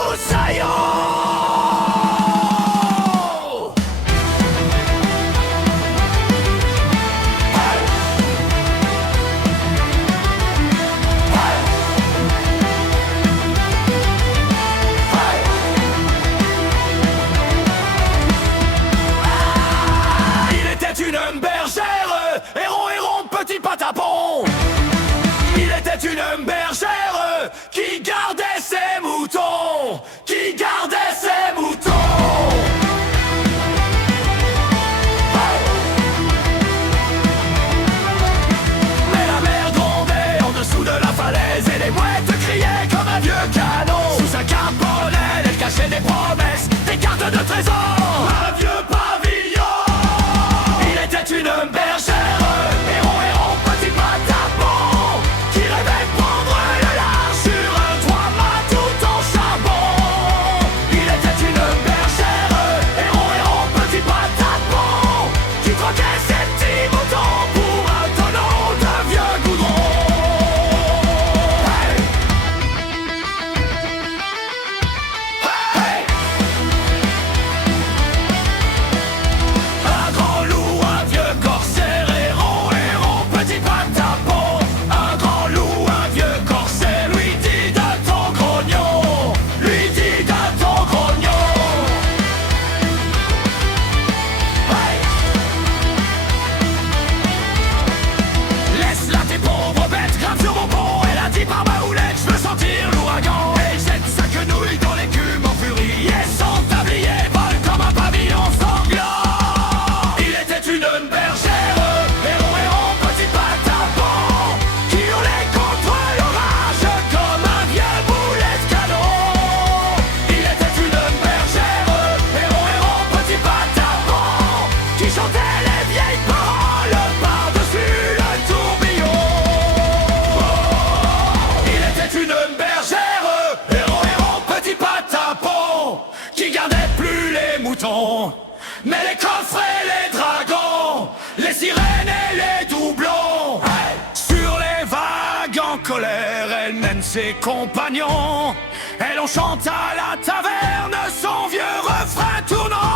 moussaillon. Il était une bergère, héron, petit patapon. Il était une bergère qui gardait ses moutons, qui gardait ses moutons. Mais la mer grondait en dessous de la falaise et les mouettes criaient comme un vieux canon. Sous sa carbonelle, elle cachait des promesses, des cartes de trésor, un vieux pavillon. Il était une bergère, héron, petit patapon, qui rêvait de prendre le large sur un toit mat tout en charbon. Il était une bergère, héron, petit patapon, qui troquait ses petits moutons pour un tonneau de vieux goudron. Hey! Hey! Un grand loup, un vieux corsaire, héron, petit patapon. Un grand loup, un vieux corsaire, lui dit de ton grognon, lui dit de ton grognon. Hey! Laisse là tes pauvres bêtes, grimpe sur mon pont. Elle a dit par ma houlette, je veux sentir l'ouragan. Et jette sa quenouille dans l'écume en furie, et son tablier vole comme un pavillon sanglant. Il était une bergère, héron, petit patapon, qui hurlait contre l'orage comme un vieux boulet de canon. Il était une bergère, héron, petit patapon, qui chantait les vieilles paroles par-dessus le tourbillon. Il était une bergère, héron, petit patapon, qui gardait plus les moutons, mais les coffres et les dragons, les sirènes et les doublons. Hey! Sur les vagues en colère, elle mène ses compagnons, et l'on chante à la taverne son vieux refrain tournant.